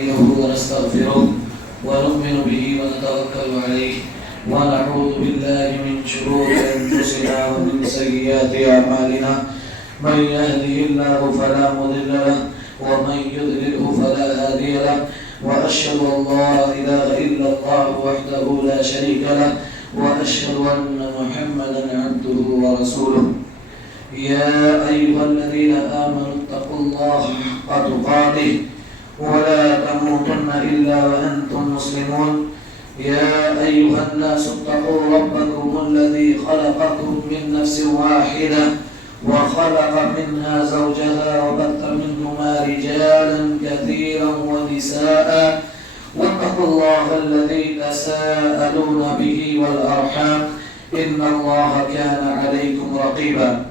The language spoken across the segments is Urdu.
نستعينه ونستغفره ونؤمن به ونتوكل عليه ونعوذ بالله من شرور أنفسنا ومن سيئات أعمالنا من يهده الله فلا مضل له ومن يضلله فلا هادي له وأشهد أن لا إله إلا الله وحده لا شريك له وأشهد أن محمدا عبده ورسوله يا أيها الذين آمنوا اتقوا الله حق تقاته ولا تموتن إلا وأنتم مسلمون يا أيها الناس اتقوا ربكم الذي خلقكم من نفس واحدة وخلق منها زوجها وبث منهما رجالا كثيرا ونساء واتقوا الله الذي تساءلون به والأرحام إن الله كان عليكم رقيبا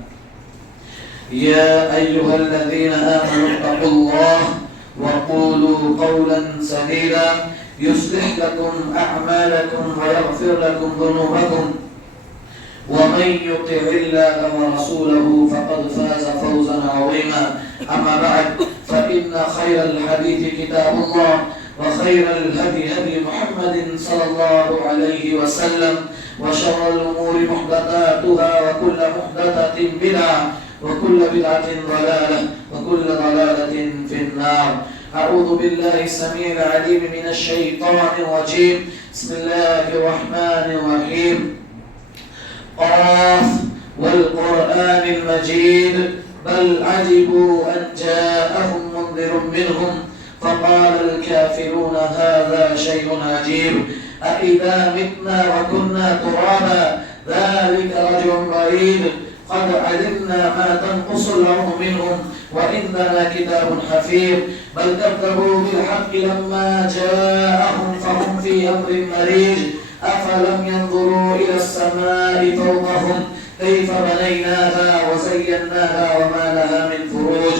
يا أيها الذين آمنوا اتقوا الله وقولوا قولا سديدا يصلح لكم أعمالكم ويغفر لكم ذنوبكم ومن يطع الله ورسوله فقد فاز فوزا عظيما أما بعد فإن خير الحديث كتاب الله وخير الهدي هدي محمد صلى الله عليه وسلم وشر الأمور محدثاتها وكل محدثة بدعة وكل بدعة ضلالة وكل ضلالة في النار أعوذ بالله السميع العليم من الشيطان الرجيم بسم الله الرحمن الرحيم قاف والقرآن المجيد بل عجبوا أن جاءهم منذر منهم فقال الكافرون هذا شيء عجيب أإذا متنا وكنا ترابا ذلك رجع بعيد قد علمنا ما تنقص الأرض منهم وإننا كتاب حفيظ بل كذبوا بالحق لما جاءهم فهم في أمر مريج أفلم ينظروا إلى السماء فوقهم كيف بنيناها وزيناها وما لها من فروج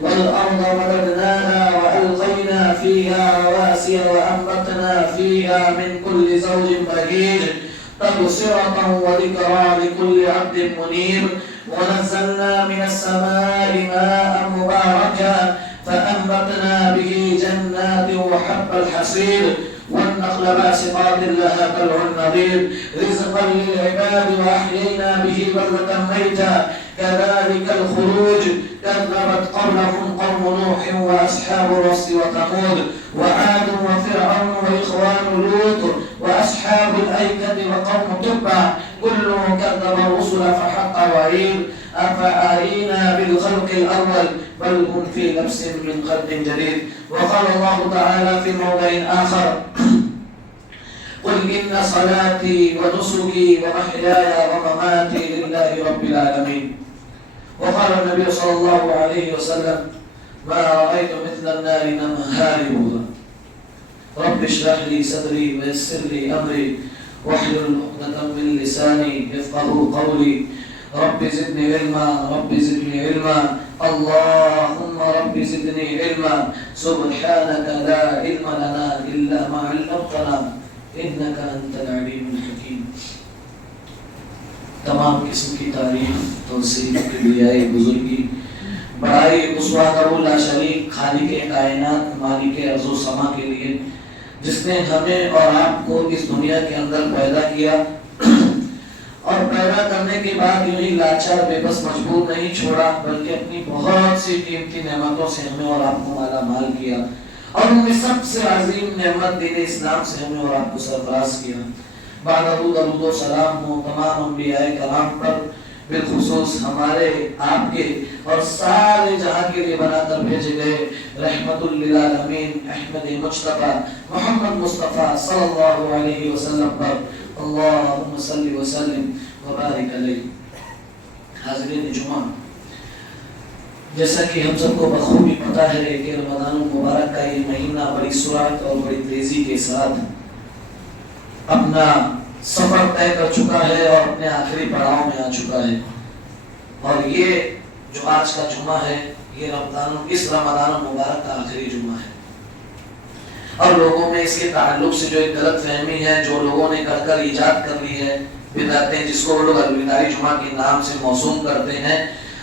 والأرض مددناها وألقينا فيها رواسي وأنبتنا فيها من كل زوج بهيج تبصرة وذكرى لكل عبد منيب ونزلنا من السماء ماء مباركا فأنبتنا به جنات وحب الحصيد والنخل باسقات لها طلع نضيد رزقا للعباد وأحيينا به بلدة ميتا كذلك الخروج كذبت قبلهم قوم نوح وأصحاب الرس وثمود وعاد وفرعون وإخوان لوط وأصحاب الأيكة وقوم تبع كل كذب الرسل فحق وعيد أفآينا بالخلق الأول بل هم في لبس من خلق جديد وقال الله تعالى في موضع آخر قل إن صلاتي ونسكي ومحياي ومماتي لله رب العالمين وقال النبي صلى الله عليه وسلم ما رأيت مثل النار نمهارها رب اشرح لي صدري ويسر لي أمري واحلل عقدة من لساني يفقهوا قولي رب زدني علما رب زدني علما اللهم رب زدني علما سبحانك لا علم لنا إلا ما علمتنا إنك أنت العليم الحكيم تمام قسم کی تعریف توصیف کبریائی بزرگی بڑائی اسوا کرو لا شریک خالق کائنات مالک ارض و سما کے لیے جس نے ہمیں اور آپ کو اس دنیا کے اندر پیدا کیا اور پیدا کرنے کے بعد یوں ہی لاچار بے بس مجبور نہیں چھوڑا بلکہ اپنی بہت سی قیمتی نعمتوں سے ہمیں اور آپ کو مالا مال کیا اور ان میں سب سے عظیم نعمت دین اسلام سے ہمیں اور آپ کو سرفراز کیا بعد درود و سلام ہو تمام انبیاء کرام پر بالخصوص ہمارے آپ کے اور سارے جہاں کے لیے بنا کر بھیجے گئے رحمت للعالمین احمد مجتبی محمد مصطفیٰ صلی اللہ علیہ وسلم پر اللہم صلی وسلم وبارک علیہ. حاضرین جمعہ، جیسا کہ ہم سب کو بخوبی پتہ ہے کہ رمضان المبارک کا یہ مہینہ بڑی سرعت اور بڑی تیزی کے ساتھ اپنا سفر طے کر چکا ہے اور اپنے آخری پڑاؤ میں آ چکا ہے اور یہ جو آج کا جمعہ ہے یہ اس رمضان المبارک کا آخری جمعہ ہے اور لوگوں میں اس کے تعلق سے جو ایک غلط فہمی ہے جو لوگوں نے کر کر ایجاد کر لی ہے بدعتیں جس کو وہ لوگ الوداعی جمعہ کے نام سے موسوم کرتے ہیں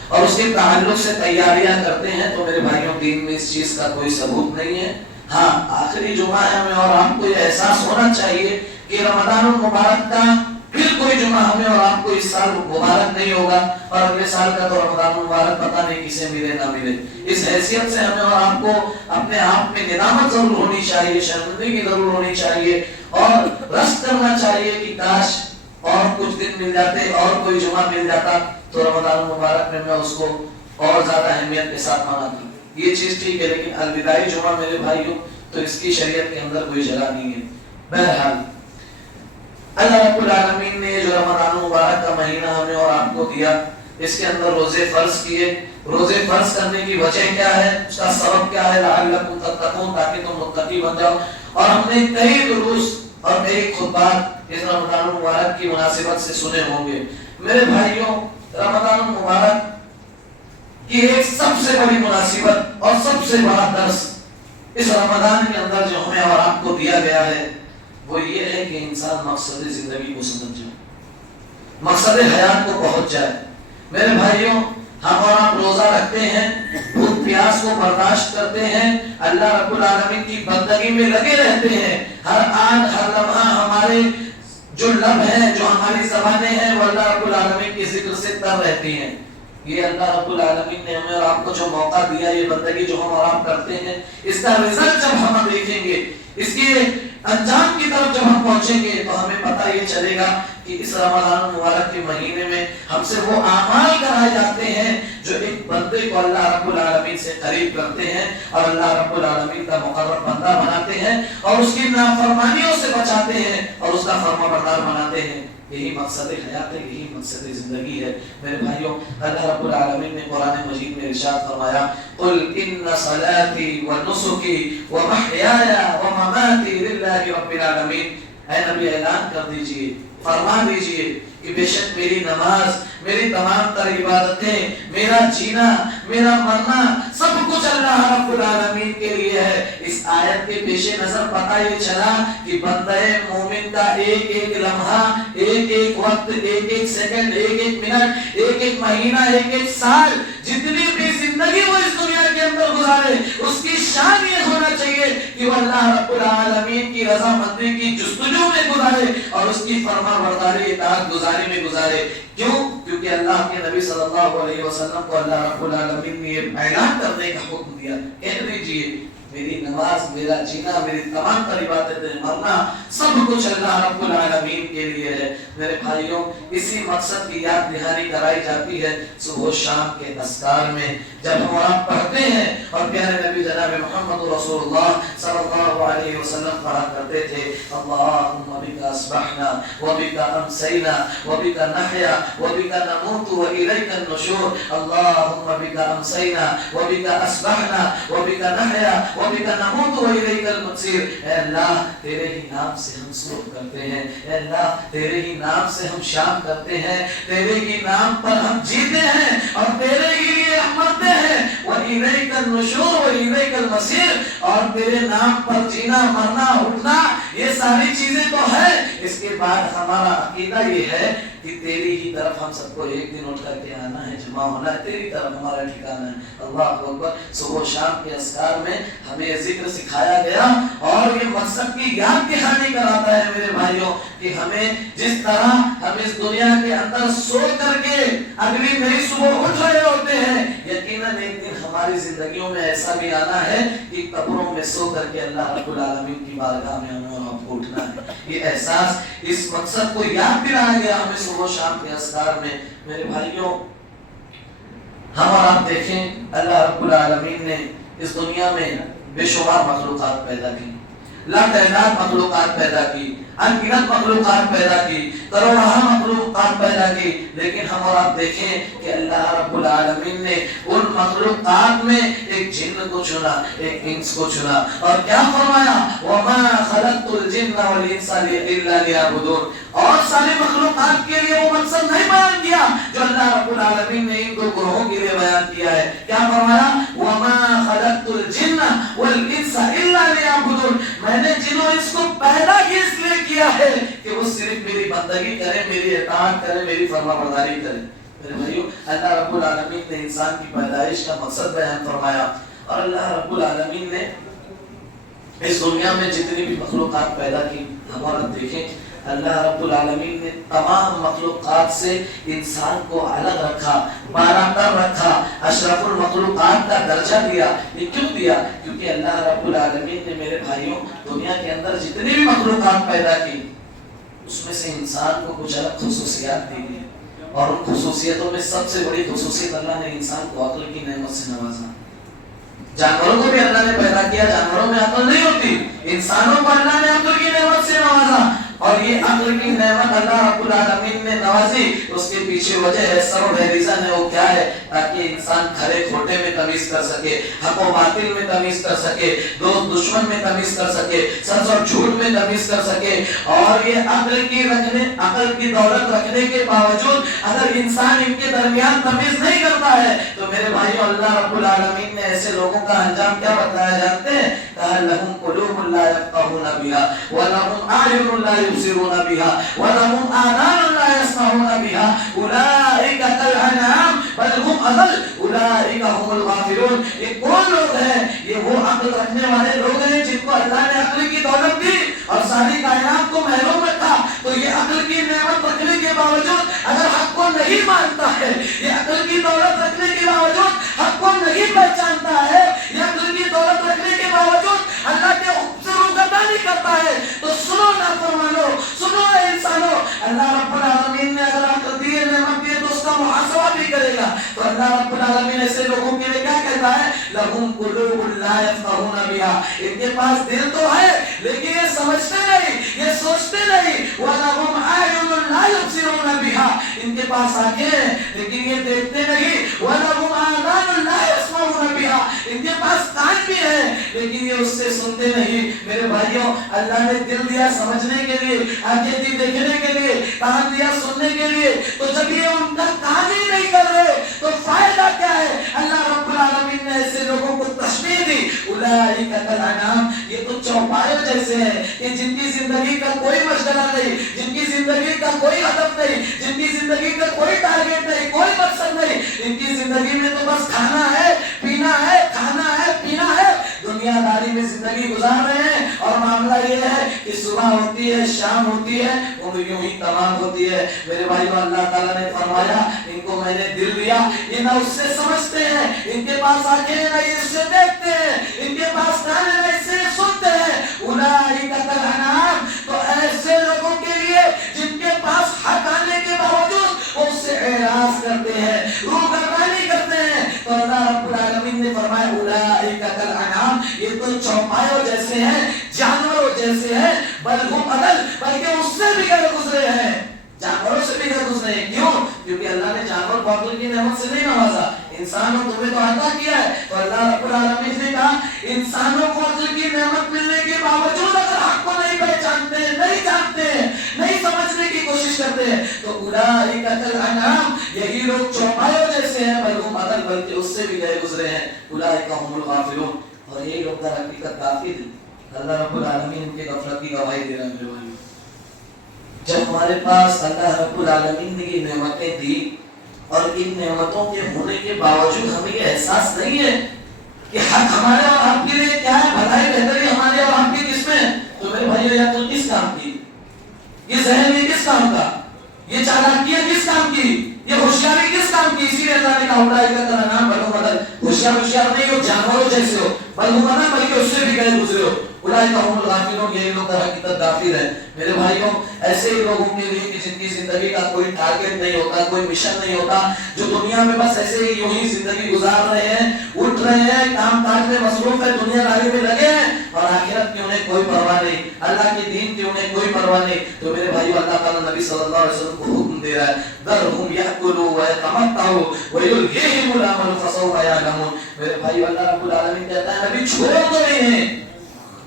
اور اس کے تعلق سے تیاریاں کرتے ہیں تو میرے بھائیوں دین میں اس چیز کا کوئی ثبوت نہیں ہے ہاں آخری جمعہ ہے ہمیں اور آپ کو یہ احساس ہونا چاہیے کہ رمضان المبارک کا پھر کوئی جمعہ ہمیں اور آپ کو اس سال مبارک نہیں ہوگا، اور اگلے سال کا تو رمضان المبارک پتہ نہیں کسے ملے نہ ملے۔ اس حیثیت سے ہمیں اور آپ کو اپنے آپ میں ندامت ضرور ہونی چاہیے، شرمندگی ضرور ہونی چاہیے، اور رشک کرنا چاہیے کہ کاش اور کچھ دن مل جاتے اور کوئی جمعہ مل جاتا تو رمضان المبارک میں اس کو اور زیادہ اہمیت کے ساتھ مناتا۔ یہ چیز ٹھیک ہے، لیکن الوداعی جمعہ میرے بھائیوں تو اس کی شریعت کے اندر کوئی جگہ نہیں ہے۔ بہرحال اللہ رب العالمین نے جو رمضان المبارک کا مہینہ ہمیں اور آپ کو دیا، اس کے اندر روزے فرض کیے۔ روزے فرض کرنے کی وجہ کیا ہے، اس کا سبب کیا ہے؟ لعلکم تتقون، تاکہ تم متقی بن جاؤ۔ اور ہم نے کئی دروس اور کئی خطبات اس رمضان المبارک کی مناسبت سے سنے ہوں گے۔ میرے بھائیوں، رمضان المبارک کی ایک سب سے بڑی مناسبت اور سب سے بڑا درس اس رمضان کے اندر جو ہمیں اور آپ کو دیا گیا ہے وہ یہ ہے کہ انسان مقصد زندگی کو سمجھ جائے، مقصد حیات کو پہنچ جائے۔ میرے بھائیوں، ہم اور آپ روزہ رکھتے ہیں، بھوک پیاس کو برداشت کرتے ہیں، اللہ رب العالمین کی بندگی میں لگے رہتے ہیں، ہر آن ہر لمحہ ہمارے جو لب ہیں، جو ہماری زبانیں ہیں، وہ اللہ رب العالمین کے ذکر سے تر رہتی ہیں۔ یہ اللہ رب العالمین نے ہمیں اور آپ کو جو موقع دیا، یہ بندگی جو ہم اور آپ کرتے ہیں، اس کا رزلٹ جب ہم دیکھیں گے، اس کے انجام کی طرف جب ہم پہنچیں گے تو ہمیں پتہ یہ چلے گا کہ اس رمضان مبارک کے مہینے میں ہم سے وہ اعمال کرائے جاتے ہیں جو ایک بندے کو اللہ رب العالمین سے قریب کرتے ہیں اور اللہ رب العالمین کا مقرب بندہ بناتے ہیں اور اس کی نافرمانیوں سے بچاتے ہیں اور اس کا فرما بردار بناتے ہیں۔ یہی مقصد حیات ہے، یہی مقصد زندگی ہے۔ میرے بھائیوں، اللہ رب العالمین نے قرآن مجید میں ارشاد فرمایا، قل ان صلاتي ونسكي ومحياي ومماتي لله رب العالمین۔ اے نبی اعلان کر دیجئے، فرما دیجئے کہ بے شک میری نماز، میری تمام تر عبادتیں، میرا جینا، میرا مرنا، سب کچھ اللہ رب العالمین کے لیے ہے۔ اس آیت کے پیش نظر پتہ یہ چلا کہ بندہ مومن کا ایک ایک لمحہ، ایک ایک وقت، ایک ایک سیکنڈ، ایک ایک منٹ، ایک ایک مہینہ، ایک ایک سال، جتنی بھی زندگی وہ اس دنیا کے اندر گزارے، اس کی شان یہ ہونا چاہیے کہ وہ اللہ رب العالمین کی رضامندی کی جستجو میں گزارے اور اس کی فرما برداری اطاعت گزاری میں گزارے۔ کیوں؟ کیونکہ اللہ کے نبی صلی اللہ علیہ وسلم کو اللہ رب العالمین نے یہ اعلان کرنے کا حکم دیا، کہہ دیجئے میری نماز، میرا جینا، میری تمام تر عبادتیں، مرنا، سب کچھ اللہ رب العالمین کے لیے ہے۔ میرے بھائیوں، اسی مقصد کی یاد دہانی کرائی جاتی ہے صبح و شام کے اذکار میں، جب ہم آپ پڑھتے ہیں اور پیارے نبی جناب محمد رسول اللہ صلی اللہ علیہ وسلم پڑھا کرتے تھے، اللہم بک اصبحنا وبک امسینا وبک نحیا وبک نموت والیک النشور، اللہم بک امسینا وبک اصبحنا وبک نحیا وبک نموت والیک المصیر۔ اے اللہ، تیرے ہی نام سے ہم صبح کرتے ہیں، اے اللہ تیرے ہی نام سے ہم شام کرتے ہیں، تیرے ہی نام پر ہم جیتے ہیں اور تیرے ہی لیے ہم مرتے ہیں، وَإِلَيْكَ النُّشُورُ وَإِلَيْكَ الْمَصِيرُ، اور تیرے نام پر جینا، مرنا، اٹھنا، یہ ساری چیزیں تو ہے۔ اس کے بعد ہمارا عقیدہ یہ ہے کہ تیری ہی طرف ہم سب کو ایک دن اٹھ کر کے آنا ہے، جمع ہونا ہے، تیری طرف ہمارا ٹھکانا ہے۔ اللہ اکبر۔ صبح و شام کے اذکار میں ہمیں ذکر سکھایا گیا اور یہ مقصد کی یاد دہانی کراتا ہے میرے بھائیوں کہ ہمیں جس طرح ہم اس دنیا کے اندر سو کر کے اگلی نئی صبح اٹھ رہے ہوتے ہیں، یقیناً ایک دن ہماری زندگیوں میں ایسا بھی آنا ہے کہ قبروں میں سو کر کے اللہ رب العالمین کی بارگاہ میں ہمیں اور آپ کو اٹھنا ہے۔ یہ احساس، اس مقصد کو یاد دلایا گیا ہمیں صبح و شام کے اذکار میں۔ میرے بھائیوں، ہم اور آپ دیکھیں، اللہ رب العالمین نے اس دنیا میں بے شمار مخلوقات پیدا کی، لاتعداد مخلوقات پیدا کی، انگنت مخلوقات پیدا کی، کروڑہ مخلوقات پیدا کی، لیکن ہم اور آپ دیکھیں کہ اللہ رب العالمین نے ان مخلوقات میں ایک جن کو چنا، ایک انس کو چنا، اور کیا فرمایا؟ وَمَا خَلَقْتُ الْجِنَّ وَالْإِنسَ إِلَّا لِيَعْبُدُونِ۔ اور سارے مخلوقات کے لیے وہ مقصد نہیں بیان کیا جو اللہ رب العالمین نے ان دو گروہوں کے لیے بیان کیا ہے۔ کیا فرمایا؟ وَمَا خَلَقْتُ الْجِنَّ وَالْإِنسَ إِلَّا لِيَعْبُدُونِ۔ میں نے جن و انس کو پیدا ہی اس لیے کیا ہے کہ وہ صرف میری بندگی کریں، میری اطاعت کریں، میری فرما برداری کریں۔ میرے بھائیو، اللہ رب العالمین نے انسان کی پیدائش کا مقصد بیان فرمایا اور اللہ رب العالمین نے اس دنیا میں جتنی بھی مخلوقات پیدا کی ہمارا دیکھیں اللہ رب العالمین نے تمام مخلوقات سے انسان کو الگ رکھا، بالا رکھا، اشرف المخلوقات کا درجہ دیا۔ یہ کیوں دیا؟ کیونکہ اللہ رب العالمین نے میرے بھائیوں دنیا کے اندر جتنی بھی مخلوقات پیدا کی اس میں سے انسان کو کچھ الگ خصوصیات دی گئی، اور ان خصوصیتوں میں سب سے بڑی خصوصیت اللہ نے انسان کو عقل کی نعمت سے نوازا۔ جانوروں کو بھی اللہ نے پیدا کیا، جانوروں میں عقل نہیں ہوتی، انسانوں کو اللہ نے عقل کی نعمت سے نوازا، اور یہ عقل کی نعمت اللہ رب العالمین نے نوازی، اس کے پیچھے وجہ ہے، سبب ہے، ریزن ہے، وہ کیا ہے؟ تاکہ انسان کھرے کھوٹے میں تمیز کر سکے، حق و باطل میں تمیز کر سکے، دوست دشمن میں تمیز کر سکے، سچ اور جھوٹ میں تمیز کر سکے۔ اور یہ عقل کی دولت رکھنے کے باوجود اگر انسان ان کے درمیان تمیز نہیں کرتا ہے تو میرے بھائیوں اللہ رب العالمین نے ایسے لوگوں کا انجام کیا بتایا جانتے ہیں؟ کہا لہم قلوب لا یفقہون بہا ولہم اعین لا یبصرون بہا ولہم آذان لا یسمعون بہا اولئک کالانعام بل هم اضل اولئک هم الغافلون۔ یہ کون لوگ ہیں؟ یہ وہ عقل رکھنے والے لوگ ہیں جن کو اللہ نے عقل کی دولت دی اور ساری کائنات کو محروم رکھا، تو یہ عقل کی نعمت رکھنے کے باوجود اگر حق کو نہیں مانتا ہے، یہ عقل کی دولت رکھنے کے باوجود حق کو نہیں پہچانتا ہے، یہ عقل کی دولت رکھنے کے باوجود اللہ کے حکم سے روگردانی کرتا ہے، تو سنو نافرمانو، سنو اے انسانو، اللہ رب العالمین نے اگر عقل دی ہے، نعمت دی ہے، تو اس کا محاسبہ بھی کرے گا۔ تو اللہ رب العالمین ایسے لوگوں کے لیے کیا کہتا ہے؟ لہم قلوب لا یفقہون بہا، ان کے پاس دل تو ہے لیکن یہ سمجھتے نہیں، یہ سوچتے نہیں، وَلَهُمْ أَعْيُنٌ لَا يُبْصِرُونَ بِهَا، ان کے پاس آنکھیں ہیں لیکن یہ دیکھتے نہیں، وَلَهُمْ آذَانٌ لَا يَسْمَعُونَ بِهَا، ان کے پاس کان بھی ہے لیکن یہ اس سے سنتے نہیں۔ میرے بھائیوں اللہ نے دل دیا سمجھنے کے لیے، آنکھیں دی دیکھنے کے لیے، کان دیا سننے کے لیے، تو جب یہ ان کا کام ہی نہیں کر رہے تو فائدہ کیا ہے؟ اللہ رب العالمین نے ایسے لوگوں کو تشبیہ دی، اولئک کالانعام، یہ تو چوپایوں جیسے ہیں کہ جن کی زندگی کا کوئی مشغلہ نہیں، جن کی زندگی کا کوئی ہدف نہیں، جن کی زندگی کا کوئی ٹارگیٹ نہیں، کوئی مقصد نہیں، ان کی زندگی میں تو بس کھانا ہے، پینا ہے، کھانا ہے، پینا ہے، دنیا داری میں زندگی گزار رہے ہیں، اور معاملہ یہ ہے کہ صبح ہوتی ہے، شام ہوتی ہے، وہ یوں ہی تمام ہوتی ہے۔ میرے بھائیوں اللہ تعالیٰ نے فرمایا ان کو میں نے دل دیا، یہ نہ اس سے سمجھتے ہیں، ان کے پاس آنکھیں نہ اس سے دیکھتے ہیں، ان کے پاس کان نہ اس سے سنتے ہیں، اولئک کالانعام، تو ایسے لوگوں کے لیے جن کے پاس حق آنے کے باوجود وہ اس سے اعراض کرتے ہیں، روگردانی کرتے ہیں، تو اللہ رب العالمین نے فرمایا اولئک کالانعام، یہ تو چوپایوں جیسے ہیں، جانوروں جیسے ہیں، بل ہم اضل، بلکہ اس سے بھی گئے گزرے ہیں، جانوروں سے بھی گئے گزرے ہیں۔ کیوں؟ کیونکہ اللہ نے جانور کو عقل کی نعمت سے نہیں نوازا، انسانوں تمہیں تو عطا کیا ہے، تو اللہ رب العالمین نے کہا انسانوں کو عقل کی نعمت ملنے کے باوجود اگر حق کو نہیں پہچانتے ہیں، نہیں جانتے ہیں، نہیں سمجھنے کی کوشش کرتے ہیں، تو اولئک کالانعام، یہی لوگ چوپایوں جیسے ہیں، بل ہم اضل، بلکہ اس سے بھی گئے گزرے ہیں، اولئک هم الغافلون، اور یہی لوگ در حقیقت غافل ہیں۔ اللہ رب العالمین ان کے غفلت کی گواہی دے رہا ہے۔ میرے بھائیوں جب ہمارے پاس اللہ رب العالمین نے یہ نعمتیں دی اور ان نعمتوں کے ہونے کے باوجود ہمیں یہ احساس نہیں ہے کہ حق ہمارے اور آپ کے لیے کیا ہے، بھلائی بہتری ہمارے اور آپ کی کس میں ہے، تو میرے بھائیوں یہ عقل کس کام کی، یہ ذہن یہ کس کام کا، یہ چالاکیاں کس کام کی، یہ ہوشیاری کس کام کی؟ اسی لیے اللہ نے کہا اولئک کالانعام بل هم اضل، ہوشیار نہیں ہو، جانوروں جیسے ہو، بل هم اضل، بلکہ اس سے بھی گئے گزرے ہو، اولئک هم الغافلون، یہی لوگ در حقیقت غافل ہیں۔ میرے بھائیوں ایسے ہی لوگوں کے لیے کہ جن کی زندگی کا کوئی ٹارگیٹ نہیں ہوتا، کوئی مشن نہیں ہوتا، جو دنیا میں بس ایسے ہی یوں ہی زندگی گزار رہے ہیں، اٹھ رہے ہیں، کام کاج میں مصروف ہے، دنیا داری میں لگے ہیں، اور آخرت کی انہیں کوئی پرواہ نہیں، اللہ کے دین کی انہیں کوئی پرواہ نہیں، تو میرے بھائیوں اللہ تعالیٰ نبی صلی اللہ علیہ وسلم کو حکم دے رہا ہے ذرهم یاکلوا ویتمتعوا ویلہہم الامل فسوف یعلمون۔ میرے بھائیوں اللہ رب العالمین کہتا ہے نبی چھوڑ دو انہیں،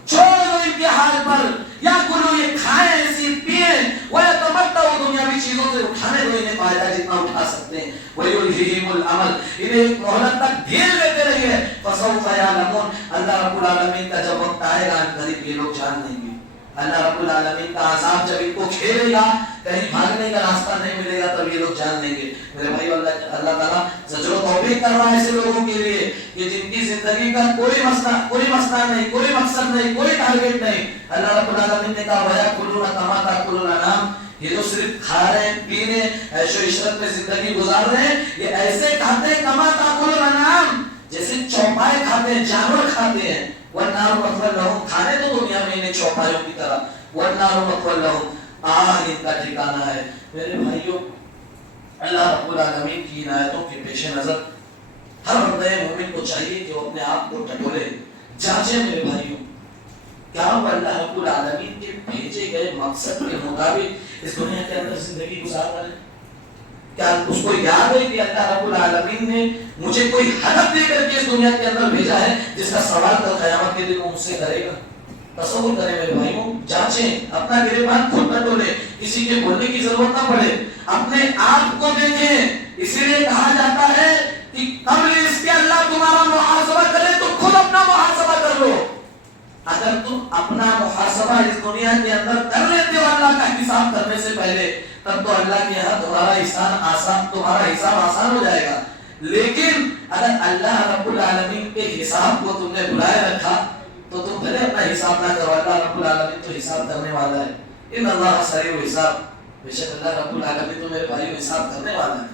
چھوڑ دو ان کے حال پر، یا کلو یہ کھائیں ایسی پیئیں، ویتمتعوا دنیاوی چیزوں سے اٹھانے دو انہیں فائدہ جتنا اٹھا سکتے ہیں، ویلہہم الامل انہیں ایک مہلت تک ڈھیل دیتے رہیے، فسوف یعلمون اللہ رب العالمین کا جب وقت آئے گا قریب یہ لوگ جان لیں گے۔ اللہ رب العالمین کا عذاب جب ان کو گھیرے گا، کہیں بھاگنے کا راستہ نہیں ملے گا، تب یہ لوگ جان لیں گے۔ میرے بھائی، اللہ تعالیٰ زجر و توبیخ کر رہا ہے ایسے لوگوں کے لیے کہ جن کی زندگی کا کوئی مسئلہ نہیں، کوئی مقصد نہیں، کوئی ٹارگیٹ نہیں۔ اللہ رب العالمین نے کہا وَيَأْكُلُونَ كَمَا تَأْكُلُ الْأَنْعَامُ، یہ تو صرف کھا رہے ہیں، پی رہے ہیں، عیش و عشرت میں زندگی گزار رہے ہیں، یہ ایسے کھاتے ہیں کما تاکل الانعام، جیسے چوپائے کھاتے ہیں، جانور کھاتے ہیں۔ والنار مثوی لہم، کھانے تو دنیا میں انہیں چوپایوں کی طرح، والنار مثوی لہم، آگ ان کا ٹھکانہ ہے۔ میرے بھائیوں، اللہ رب العالمین کی عنایتوں کے پیش نظر ہر بندے مومن کو چاہیے کہ وہ اپنے آپ کو ٹٹولے، جانچے۔ میرے بھائیوں، کیا وہ اللہ رب العالمین کے بھیجے گئے مقصد کے مطابق اس دنیا کے اندر زندگی گزار رہے ہیں؟ کیا اس کو یاد ہے کہ اللہ رب العالمین نے مجھے کوئی ہدف دے کر کے اس دنیا کے اندر بھیجا ہے جس کا سوال کل قیامت کے دن وہ مجھ سے کرے گا؟ تصور کریں میرے بھائیوں، جانچیں، اپنا گریبان خود ٹٹولیں، کسی کے بولنے کی ضرورت نہ پڑے، اپنے آپ کو دیکھیں۔ اسی لیے کہا جاتا ہے کہ قبل اس کے اللہ تمہارا محاسبہ کرے تو خود اپنا محاسبہ کر لو۔ اگر تم اپنا محاسبہ اس دنیا کے اندر کر لیتے ہو اللہ کا حساب کرنے سے پہلے، تب تو اللہ کے یہاں تمہارا حساب آسان ہو جائے گا۔ لیکن اگر اللہ رب العالمین کے حساب کو تم نے بلائے رکھا تو تم بھلے اپنا حساب نہ کرو، اللہ رب العالمین تو حساب کرنے والا ہے۔ ان اللہ سریع الحساب، بے شک اللہ رب العالمین تو میرے بھائی حساب کرنے والا ہے،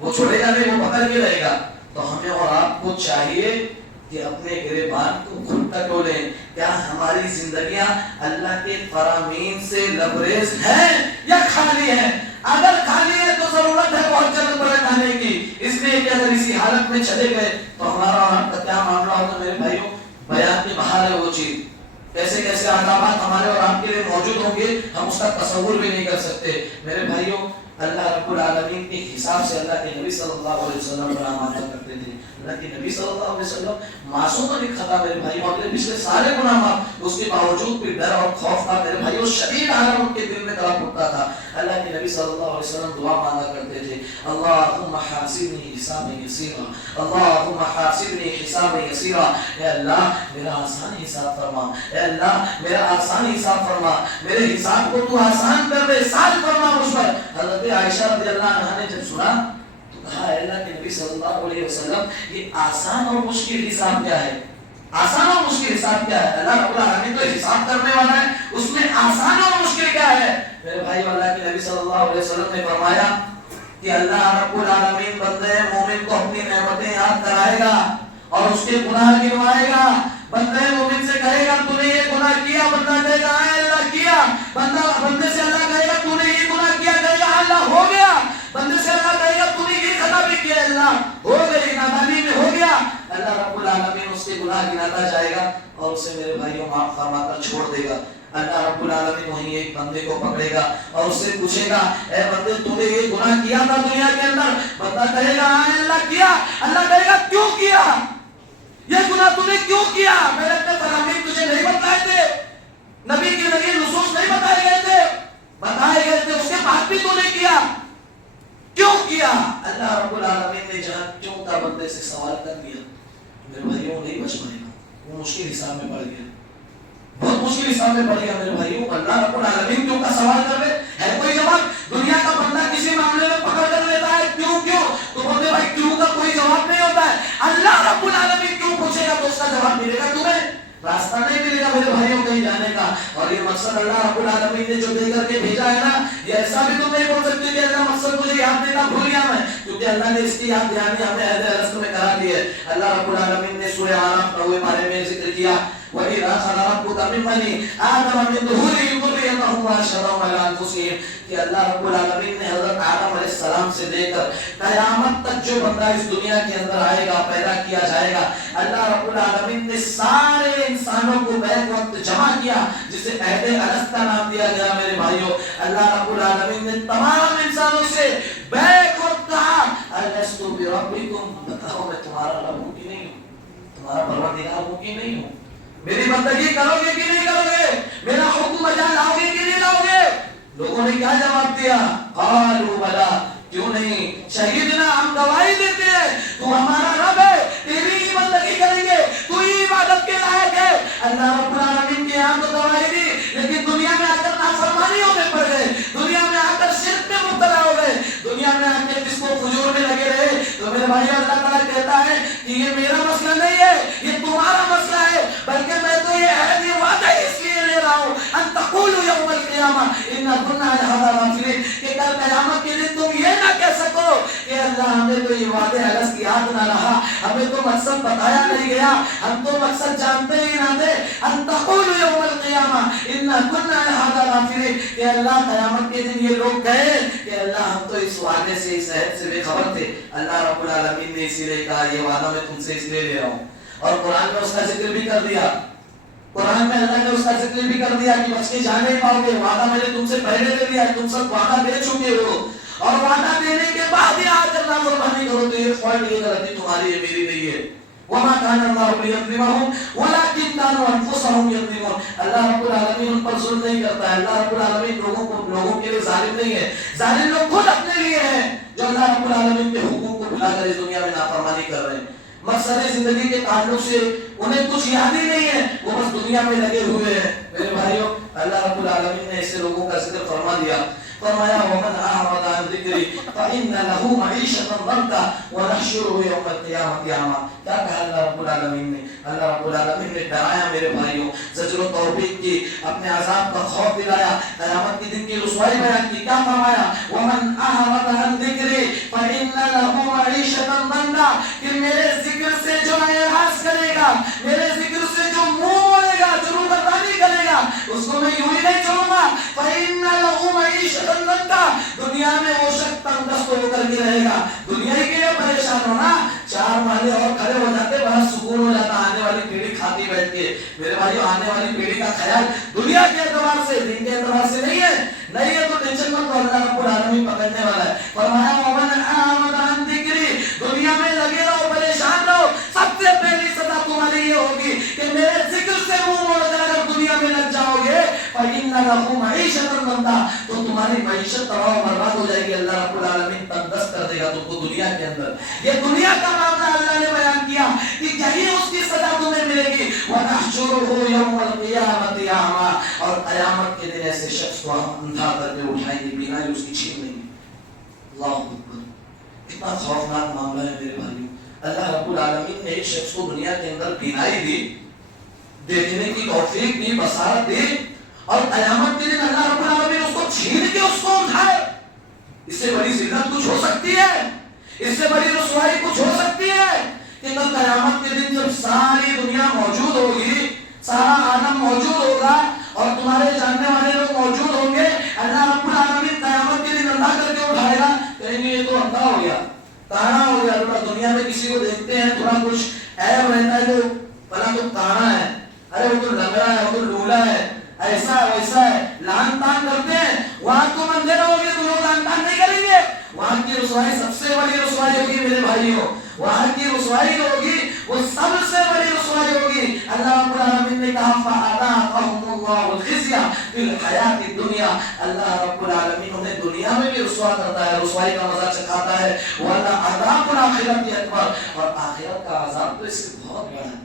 وہ چھوڑے گا نہیں، وہ پکڑ کے رہے گا۔ تو ہمیں اور آپ کو چاہیے کہ اپنے گریبان کو خود ٹٹولیں۔ کیا ہماری زندگیاں اللہ کے فرامین سے لبریز ہیں یا خالی ہیں؟ اگر خالی ہے تو ضرورت ہے بہت جلد پلٹانے کی، اس لیے کہ اگر اسی حالت میں چلے گئے تو ہمارا اور آپ کا کیا معاملہ ہوگا؟ میرے بھائیوں، بیان میں باہر ہے وہ چیز، کیسے کیسے عذابات ہمارے اور آپ کے لیے موجود ہوں گے، ہم اس کا تصور بھی نہیں کر سکتے۔ میرے بھائیوں، اللہ رب العالمین کے حساب سے اللہ کے نبی صلی اللہ علیہ وسلم پر آمادہ کرتے تھے۔ اللہ کے نبی صلی اللہ علیہ وسلم معصوم نہیں خطا، میرے بھائیوں، اپنے پچھلے سارے گناہ معاف، اس کے باوجود بھی ڈر اور خوف تھا میرے بھائیوں، شدید عالم ان کے دل میں تڑپ اٹھتا تھا۔ اللہ کے نبی صلی اللہ علیہ وسلم دعا مانگا کرتے تھے، اللہم حاسبنی حسابا یسیرا، اللہم حاسبنی حسابا یسیرا، اے اللہ میرا آسان حساب فرما، اے اللہ میرا آسان حساب فرما، میرے حساب کو تو آسان کر دے، سال فرما مجھ پر۔ حضرت عائشہ رضی اللہ عنہا نے جب سنا تو کہا، اے اللہ کے نبی صلی اللہ علیہ وسلم، یہ آسان اور مشکل حساب کیا ہے؟ آسان اور مشکل حساب کیا ہے؟ اللہ رب العالمین تو حساب کرنے والا ہے، اس میں آسان اور مشکل کیا ہے؟ میرے بھائی، اللہ کے نبی صلی اللہ علیہ وسلم نے فرمایا کہ اللہ رب العالمین بندے مومن کو اپنی نعمتیں یاد کرائے گا اور اس کے گناہ گنوائے گا۔ بندے مومن سے کہے گا تو نے یہ گناہ کیا، بندہ کہے گا اے اللہ کیا، بندے سے اللہ کہے گا تو نے یہ گناہ کیا، کہے گا اللہ ہو گیا، بندے سے اللہ کہے گا تو نے یہ خطا بھی کیا، اللہ ہو گئی، نادانی میں ہو گیا۔ اللہ رب العالمین اس کے گناہ گناتا جائے گا اور اسے میرے بھائیوں معاف فرما کر چھوڑ دے گا۔ اللہ رب العالمین وہیں ایک بندے کو پکڑے گا اور اس سے پوچھے گا، اے بندے تو نے یہ گناہ کیا تھا دنیا کے اندر؟ بندہ کہے گا ہاں اللہ کیا۔ اللہ کہے گا کیوں کیا؟ یہ گناہ تو نے کیوں کیا؟ میرے اپنے فرامین تجھے نہیں بتائے تھے؟ نبی کے ذریعے نصوص نہیں بتائے گئے تھے؟ بتائے گئے تھے، اس کے بعد بھی تو نے کیا، کیوں کیا؟ اللہ رب العالمین نے جہاں کیوں کا بندے سے سوال کر دیا، میرے بھائیوں نہیں بچ پائے گا، وہ مشکل حساب میں پڑ گیا، بہت مشکل حساب میں پڑ گیا۔ میرے بھائیوں، اللہ رب العالمین کیوں کا سوال کر رہے ہے کوئی جواب؟ دنیا کا بندہ کسی معاملے میں پکڑ کر لیتا ہے کیوں کیوں، تو بولتے بھائی کیوں کا کوئی جواب نہیں ہوتا ہے۔ اللہ رب العالمین کیوں پوچھے گا تو اس کا جواب ملے گا، تمہیں راستہ نہیں ملے گا میرے بھائیوں کہیں جانے کا۔ اور یہ مقصد اللہ رب العالمین نے جو دے کر کے بھیجا ہے نا، یہ ایسا بھی تم نہیں بول سکتے کہ اللہ مقصد مجھے یاد دینا بھول گیا میں، کیونکہ اللہ نے اس کی یاد دہانی ہمیں عہد الست میں کرا دی ہے۔ اللہ رب العالمین نے سورہ اعراف کے بارے میں ذکر کیا، وَإِذْ أَخَذَ رَبُّكَ مِن بَنِي آدَمَ مِن ظُهُورِهِمْ ذُرِّيَّتَهُمْ وَأَشْهَدَهُمْ عَلَىٰ أَنفُسِهِمْ، کہ اللہ رب العالمین نے حضرت آدم علیہ السلام سے لے کر قیامت تک جو بندہ اس دنیا کے اندر آئے گا، پیدا کیا جائے گا، اللہ رب العالمین نے سارے انسانوں کو بیک وقت جمع کیا، جسے عہد الست کا نام دیا گیا۔ میرے بھائیوں، اللہ رب العالمین نے تمام انسانوں سے بیک وقت کہا، الست بربکم، بتاؤ میں تمہارا رب ہوں کہ نہیں ہوں، تمہارا پروردگار ہوں کہ نہیں ہوں، میری بندگی کرو گے کہ نہیں کرو گے، میرا حکم بجا لاؤ گے کہ نہیں لاؤ گے؟ لوگوں نے کیا جواب دیا؟ قالوا بلا، کیوں نہیں، شہیدنا، ہم گواہی دیتے ہیں تو ہمارا رب ہے، تیری ہی بندگی کریں گے، تو ہی عبادت کے لائق ہے۔ اللہ رب العالمین کے یہاں تو گواہی دی، لیکن دنیا بھائی اللہ تعالیٰ کہتا ہے کہ یہ میرا مسئلہ نہیں ہے، یہ تمہارا مسئلہ ہے، بلکہ میں تو یہ عہد یہ وعدہ اس لیے لے رہا ہوں ان تقولوا یوم القیامہ انا کنا عن ھذا غافلین، کہ کل قیامت کے دن تم یہ نہ کہہ سکو کہ اللہ ہمیں تو یہ وعدے الگ کی یاد نہ رہا، ہمیں تو مقصد بتایا نہیں گیا، ہم تو مقصد جانتے ہی نہ تھے۔ ان تقولوا یوم القیامہ انا کنا عن ھذا غافلین، کہ اللہ قیامت کے دن یہ لوگ کہے کہ اللہ ہم تو اس وعدے سے اس عہد سے بے خبر تھے، اللہ رب العالمین نے اسی لیے کہا یہ وعدہ میں تم سے اس لیے لے رہا ہوں۔ اور قرآن میں اس کا ذکر بھی کر دیا، قرآن میں اللہ نے اس کا ذکر بھی کر دیا کہ بچ کے جا نہیں پاؤ گے، وعدہ میں نے تم سے پہلے لے لیا، تم سب وعدہ دے چکے ہو، اور وعدہ دینے کے بعد ہی آ کر نافرمانی کرو تو یہ فالٹ، یہ غلطی تمہاری ہے میری نہیں ہے۔ وما كان الله ليظلمهم ولكن كانوا انفسهم يظلمون، اللہ رب العالمین ان پر ظلم نہیں کرتا ہے، اللہ رب العالمین لوگوں کے لیے ظالم نہیں ہے، ظالم لوگ خود اپنے لیے ہیں جو اللہ رب العالمین کے حقوق کو بھلا کر اس دنیا میں نافرمانی کر رہے ہیں۔ مقصد زندگی کے تعلق سے انہیں کچھ یاد ہی نہیں ہے، وہ بس دنیا میں لگے ہوئے ہیں۔ میرے بھائیوں، اللہ رب العالمین نے ایسے لوگوں کا ذکر فرما دیا، فرمایا ومن اعرض عن ذکری فإن له معیشة ضنکا ونحشره یوم القیامة اعمی۔ کیا کہا اللہ رب العالمین نے؟ اللہ رب العالمین نے ڈرایا میرے بھائیوں، زجر و توبیخ کی، اپنے عذاب کا خوف دلایا، قیامت کے دن کی رسوائی بیان کی۔ کیا فرمایا؟ ومن اعرض عن ذکری فإن له معیشة ضنکا، کہ میرے ذکر سے جو اعراض کرے گا، میرے ذکر سے جو منہ موڑے گا، جو روگردانی کرے گا، اس کو میں یوں ہی نہیں چھوڑوں گا۔ فإن له معیشة ضنکا، دنیا میں وہ شخص تنگ دست ہو کر کے رہے گا، دنیا ہی کے لیے پریشان ہونا، چار مہینے اور کھڑے ہو جاتے بڑا سکون ہو جاتا، آنے والی پیڑھی کھاتی بیٹھ کے۔ میرے بھائیو، آنے والی پیڑھی کا خیال دنیا کے اعتبار سے، دین کے اعتبار سے نہیں ہے، نہیں ہے تو ٹینشن مت، اللہ رب العالمین پکڑنے والا ہے۔ فرمایا ومن اعرض عن ذکری، دنیا میں لگے رہو، پریشان رہو، سب سے پہلی سزا تمہاری یہ ہوگی کہ میرے ذکر سے منہ موڑ کر اگر دنیا میں لگ جاؤ گے فإن له معیشة ضنکا، تو تمہاری معیشت تباہ و برباد ہو جائے گی، اللہ رب العالمین تنگدست کر دے گا تم کو دنیا کے اندر۔ یہ دنیا کا معاملہ اللہ نے بیان کیا کہ یہی اس کی سزا تمہیں ملے گی۔ وَنَحْشُرُهُ يَوْمَ الْقِيَامَةِ أَعْمَىٰ، اور قیامت کے دن ایسے شخص کو ہم اندھا کر کے اٹھائیں گے، بینائی اس کی چھین لیں گے۔ اللہ اکبر، کتنا خوفناک معاملہ ہے میرے بھائیوں۔ اللہ رب العالمین نے ایک شخص کو دنیا کے اندر بینائی دی، دیکھنے کی توفیق دی، بصارت دی، اور قیامت کے دن اللہ رب العالمین اس کو چھین کے اس کو اٹھائے۔ اس سے بڑی ذلت کچھ ہو سکتی ہے؟ اس سے بڑی رسوائی کچھ ہو سکتی ہے؟ کہ کل قیامت کے دن جب ساری دنیا موجود ہوگی، سارا عالم موجود ہوگا اور تمہارے جاننے والے لوگ موجود ہوں گے، اللہ رب العالمین قیامت کے دن اندھا کر کے اٹھائے گا، کہیں گے یہ تو اندھا ہو گیا، کانا ہو گیا۔ تھوڑا دنیا میں کسی کو دیکھتے ہیں تھوڑا کچھ عیب رہتا ہے تو بلا تو کانا ہے، ارے وہ تو لنگڑا ہے، وہ تو لولا ہے، ایسا ہے ویسا ہے، لان تان کرتے ہیں۔ وہاں تم اندھے رہو گے تو لوگ لان تان نہیں کریں گے۔ وہاں کی رسوائی سب سے بڑی رسوائی ہوگی میرے بھائیوں، وہاں کی رسوائی ہوگی وہ سب سے بڑی رسوائی ہوگی۔ اللہ رب العالمین نے کہا فَأَذَاقَهُمُ اللَّهُ الْخِزْيَ فِي الْحَيَاةِ الدُّنْيَا، اللہ رب العالمین انہیں دنیا میں بھی رسوا کرتا ہے، رسوائی کا مزہ چکھاتا ہے۔ وَلَعَذَابُ الْآخِرَةِ أَكْبَرُ، اور آخرت کا عذاب تو اس سے بہت بڑا ہے،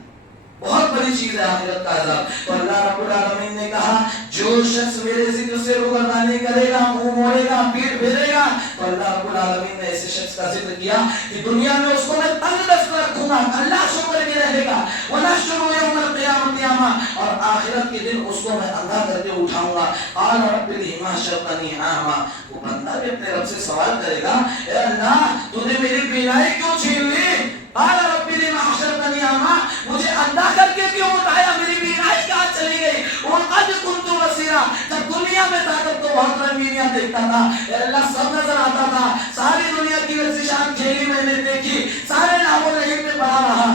بہت بڑی چیز ہے آخرت کا عذاب۔ تو اللہ رب العالمین نے کہا جو شخص میرے ذکر سے روگردانی کرے گا، منہ موڑے گا، پیٹ پھیرے گا، تو اللہ رب العالمین نے ایسے شخص کا ذکر کیا کہ دنیا میں اس کو میں تنگ دست رکھوں گا، اللہ شکر کے رہے گا، وَنَحْشُرُهُ يَوْمَ الْقِيَامَةِ أَعْمَىٰ، اور آخرت کے دن اس کو میں اندھا کر کے اٹھاؤں گا۔ قَالَ رَبِّ لِمَ حَشَرْتَنِي أَعْمَىٰ، وہ بندہ بھی اپنے رب سے سوال کرے گا، اے اللہ تو نے میری بینائی کیوں چھین لی؟ قَالَ رَبِّ لِمَ حَشَرْتَنِي أَعْمَىٰ، مجھے اندھا کر کے کیوں اٹھایا، میری بینائی کہاں چلی گئی؟ وَقَدْ كُنْتُ بَصِيرًا، جب دنیا میں تھا تب تو بہت رنگینیاں دیکھتا تھا، اے اللہ سب نظر آتا تھا، ساری دنیا کی ورزشات کھیلی میں نے دیکھی، سارے نام و نعیم میں پڑا رہا،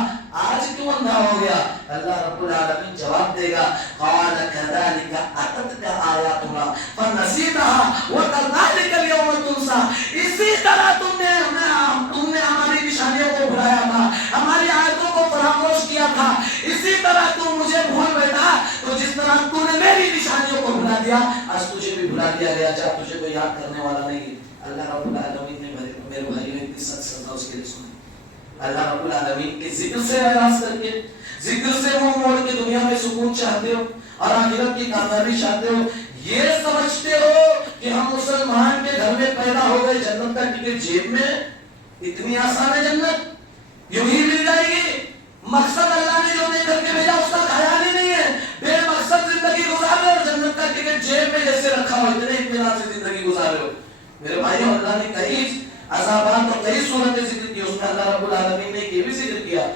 آج کیوں اندھا ہو گیا؟ اللہ رب العالمین جواب دے گا، قَالَ كَذَلِكَ أَتَتْكَ آيَاتُنَا فَنَسِيتَهَا وَكَذَلِكَ الْيَوْمَ تُنسَىٰ، اسی طرح تم نے ہماری نشانیوں کو بھلایا تھا، ہماری آیتوں کو فراموش کیا تھا، اسی طرح تم مجھے بھول بیٹھا، تو جس طرح تم نے میری نشانیوں کو بھلا دیا، آج تجھے بھی بھلا دیا گیا، جب تجھے کوئی یاد کرنے والا نہیں ہے۔ اللہ رب العالمین نے میرے بھائیوں کی سچ سزا اس کے لیے سنی۔ اللہ رب العالمین کے ذکر سے اعراض کر کے، ذکر سے منہ موڑ کے دنیا میں سکون چاہتے ہو اور آخرت کی کامیابی چاہتے ہو، یہ سمجھتے ہو کہ ہم مسلمان کے گھر میں پیدا ہو گئے، جنت کا ٹکٹ جیب میں، اتنی آسان ہے جنت، یوں ہی مل جائے گی؟ مقصد اللہ نے جو دے کر کے بھیجا اس کا خیال ہی نہیں ہے، بے مقصد زندگی گزارے اور جنت کا ٹکٹ جیب میں جیسے رکھا ہو اتنے اطمینان سے زندگی گزارے ہو۔ میرے بھائیو، اللہ نے کئی عذابات اور کئی صورتیں ذکر کی، اس میں اللہ رب العالمین نے یہ بھی ذکر کیا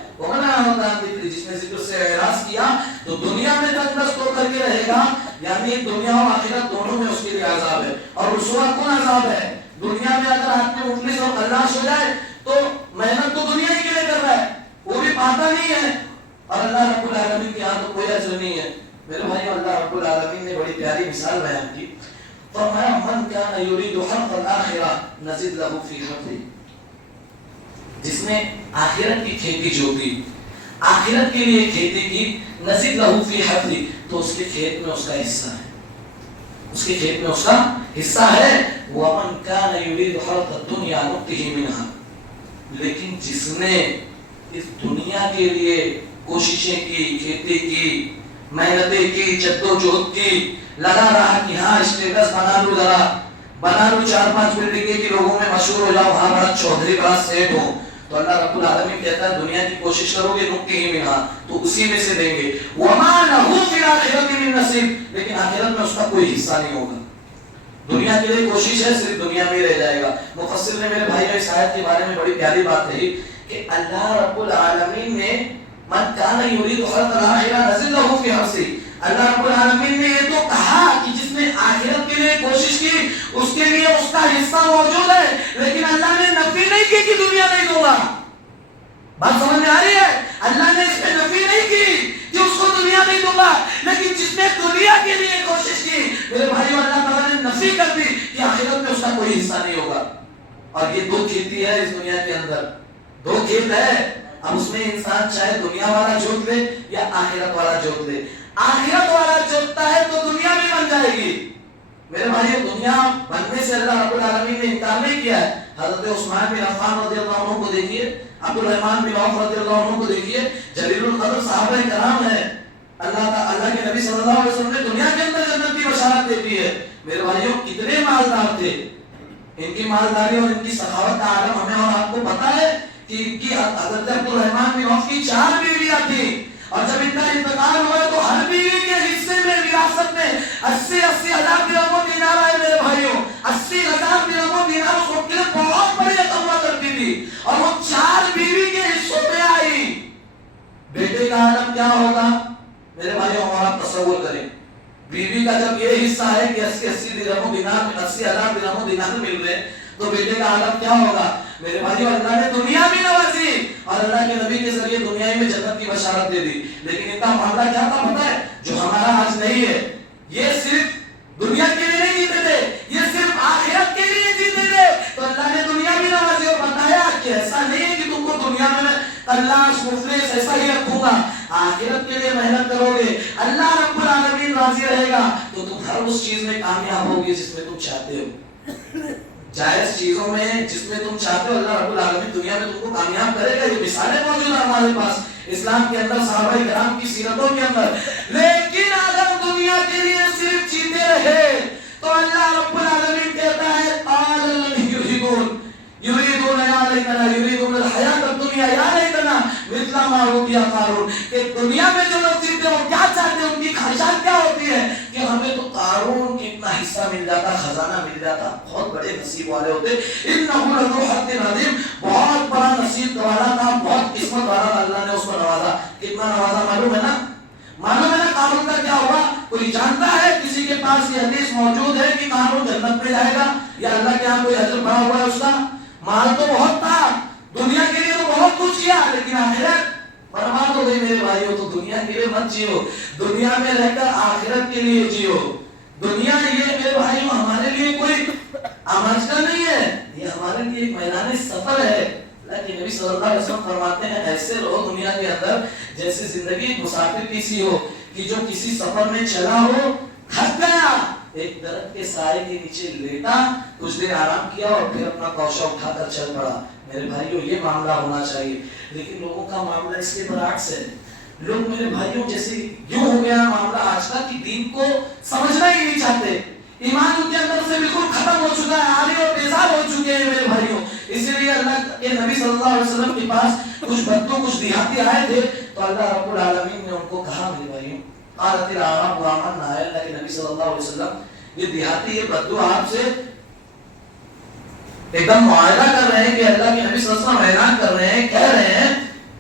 جس نے ذکر سے اعراض کیا تو دنیا میں تندرست ہو کر کے رہے گا، یعنی دنیا اور آخرت دونوں میں اس کے لیے عذاب ہے۔ اور رسوا کون عذاب ہے؟ دنیا میں اگر آدمی مفلس اور خلاص ہو جائے تو محنت تو دنیا ہی کے لیے کر رہا ہے، وہ بھی پاتا نہیں ہے، اور اللہ رب العالمین کے یہاں تو کوئی اجر نہیں ہے۔ میرے بھائیو، اللہ رب العالمین نے بڑی پیاری مثال بیان کی، فرمایا من کان یرید حرث الآخرہ نزد لہ فی حرثہ، جس نے آخرت کی کھیتی جوتی، آخرت کے لیے کھیتی کی، نزد لہ فی حرثہ، تو اس کے کھیت میں اس کا حصہ ہے، اس کے کھیت میں اس کا حصہ ہے۔ ومن کان یرید حرث الدنیا نؤتہ منہا، لیکن جس نے اس دنیا کے لیے کوششیں کی، کھیتی کی، محنتیں کی، جدوجہد کی، لگا رہا کہ ہاں اسٹیٹس بنا لوں، ذرا بنا لوں، 4-5 بلڈنگیں کی لوگوں میں مشہور ہو جاؤ، ہاں بڑا چودھری، بڑا سیٹ ہو، تو اللہ رب العالمین کہتا ہے دنیا کی کوشش کرو گے نقطہ ہی منہا، تو اسی میں سے دیں گے۔ وما لہ فی الآخرۃ من نصیب، لیکن آخرت میں اس کا کوئی حصہ نہیں ہوگا۔ دنیا کے لیے کوشش ہے، صرف دنیا میں ہی رہ جائے گا۔ مفسر نے میرے بھائیوں اس آیت کے بارے میں بڑی پیاری بات کہی کہ اللہ رب العالمین نے من کان یرید حرث الآخرہ نزد لہ فی حرثہ، اللہ رب العالمین نے یہ تو کہا کہ جس نے آخرت کے لیے کوشش کی اس کے لیے اس کا حصہ موجود ہے، لیکن اللہ نے نفی نہیں کی کہ دنیا نہیں دوں گا۔ بات سمجھ میں آ رہی ہے؟ اللہ نے اس پہ نفی نہیں کی کہ اس کو دنیا نہیں دوں گا، لیکن جس نے دنیا کے لیے کوشش کی، میرے بھائیو، اللہ تعالیٰ نے نفی کر دی کہ آخرت میں اس کا کوئی حصہ نہیں ہوگا۔ اور یہ دو کھیتی ہے اس دنیا کے اندر، دو کھیت ہے، اب اس میں انسان چاہے دنیا والا جوت لے یا آخرت والا جوت لے۔ آخرت والا جوتتا ہے تو دنیا بھی بن جائے گی۔ میرے بھائیو، دنیا بننے سے اللہ رب العالمین نے انکار نہیں کیا ہے۔ حضرت عثمان بن عفان رضی اللہ عنہ کو دیکھیے، عبد الرحمن بن عوف رضی اللہ عنہ کو دیکھیے، جلیل القدر صحابہ کرام ہے، اللہ کے نبی صلی اللہ علیہ وسلم نے دنیا کے اندر جنت کی بشارت دے دی ہے۔ میرے بھائیو، کتنے مالدار تھے، ان کی مالداری اور ان کی سخاوت کا عالم ہمیں اور آپ کو پتا ہے کہ ان کی حضرت عبد الرحمن بن عوف کی 4 بیویاں تھیں، اور جب ان کا انتقال ہوا تو ہر بیوی کے حصے میں وراثت میں 80 ہزار درہم و دینار آئے۔ میرے بھائیوں، 80 ہزار درہم و دینار اس وقت کے لیے بہت بڑی رقم ہوا کرتی تھی، اور وہ 4 بیوی کے حصوں میں آئی۔ بیٹے کا عالم کیا ہوگا میرے بھائیوں، اور آپ تصور کریں، بیوی کا جب یہ حصہ ہے کہ 80 درہم و دینار، 80 ہزار درہم و دینار مل رہے، تو بیٹے کا عالم کیا ہوگا میرے بھائیو۔ اللہ نے دنیا بھی نوازی اور اللہ کے نبی کے ذریعے دنیا میں جنت کی بشارت دے دی، لیکن ان کا معاملہ کیا تھا پتہ ہے؟ جو ہمارا آج نہیں ہے، یہ صرف دنیا کے لیے نہیں جیتے تھے، یہ صرف آخرت کے لیے جیتے تھے، تو اللہ نے دنیا بھی نوازی اور بتایا کہ ایسا نہیں ہے کہ تم کو دنیا میں اللہ مفلس ایسا ہی رکھوں گا، آخرت کے لیے محنت کرو گے، اللہ رب العالمین راضی رہے گا تو تم ہر اس چیز میں کامیاب ہوگی جس میں تم چاہتے ہو، جائز چیزوں میں جس میں تم چاہتے ہو، اللہ رب العالمین دنیا میں تم کو کامیاب کرے گا۔ یہ مثالیں موجود ہیں ہمارے پاس اسلام کے اندر، صحابہ کرام کی سیرتوں کے اندر۔ لیکن اگر دنیا کے لیے صرف جیتے رہے تو اللہ رب العالمین کہتا ہے قال الذين يريدون يا ليتنا يريدون الحياة الدنيا يا ليتنا مثل ما اوتي قارون، کہ دنیا میں جو لوگ جیتے ہیں وہ کیا چاہتے ہیں، ان کی خواہشات کیا ہوتی ہے کہ ہمیں تو قارون کی اتنا حصہ مل جاتا، خزانہ مل جاتا، بہت بڑے نصیب والے ہوتے، انه لذو حظ عظیم، بہت بڑا نصیب والا تھا، بہت قسمت والا تھا، اللہ نے اس کو نوازا۔ کتنا نوازا معلوم ہے نا؟ معلوم ہے نا قارون کا کیا ہوا؟ کوئی جانتا ہے کسی کے پاس یہ حدیث موجود ہے کہ قارون جنت میں جائے گا یا اللہ کے یہاں کوئی اجر بڑا ہوا ہے اس کا؟ مال تو بہت تھا، دنیا کے لیے تو بہت کچھ کیا، لیکن آخرت برباد ہو گئی۔ میرے بھائیو، تو دنیا کے لیے مت جیو، دنیا میں رہ کر آخرت کے لیے جیو۔ دنیا یہ میرے بھائیو ہمارے لیے کوئی آماجگاہ نہیں ہے، یہ ہمارے لیے ایک میدان سفر ہے۔ اللہ کے نبی صلی اللہ علیہ وسلم فرماتے ہیں ایسے رہو دنیا کے اندر جیسے زندگی مسافر کی سی ہو کہ جو کسی سفر میں چلا ہو، تھک گیا، ایک درخت کے سائے کے نیچے لیٹا، کچھ دیر آرام کیا اور پھر اپنا کوشہ اٹھا کر چل پڑا۔ میرے بھائیوں یہ معاملہ ہونا چاہیے، لیکن لوگوں کا معاملہ اس کے برعکس ہے۔ لوگ میرے بھائیوں جیسے یوں ہو گیا معاملہ آج کا کہ دین کو سمجھنا ہی نہیں چاہتے، ایمان ان کے اندر سے بالکل ختم ہو چکا ہے، عاری اور بیزار ہو چکے ہیں میرے بھائیوں۔ اسی لیے اللہ کے نبی صلی اللہ علیہ وسلم کے پاس کچھ بدو کچھ دیہاتی آئے تھے تو اللہ رب العالمین نے ان کو کہا میرے بھائیوں قالت الاعراب آمنا، اللہ کے نبی صلی اللہ علیہ وسلم یہ دیہاتی یہ بدو آپ سے ایک دم معاہدہ کر رہے ہیں کہ اللہ کے نبی صلی اللہ علیہ وسلم اعلان کر رہے ہیں کہہ رہے ہیں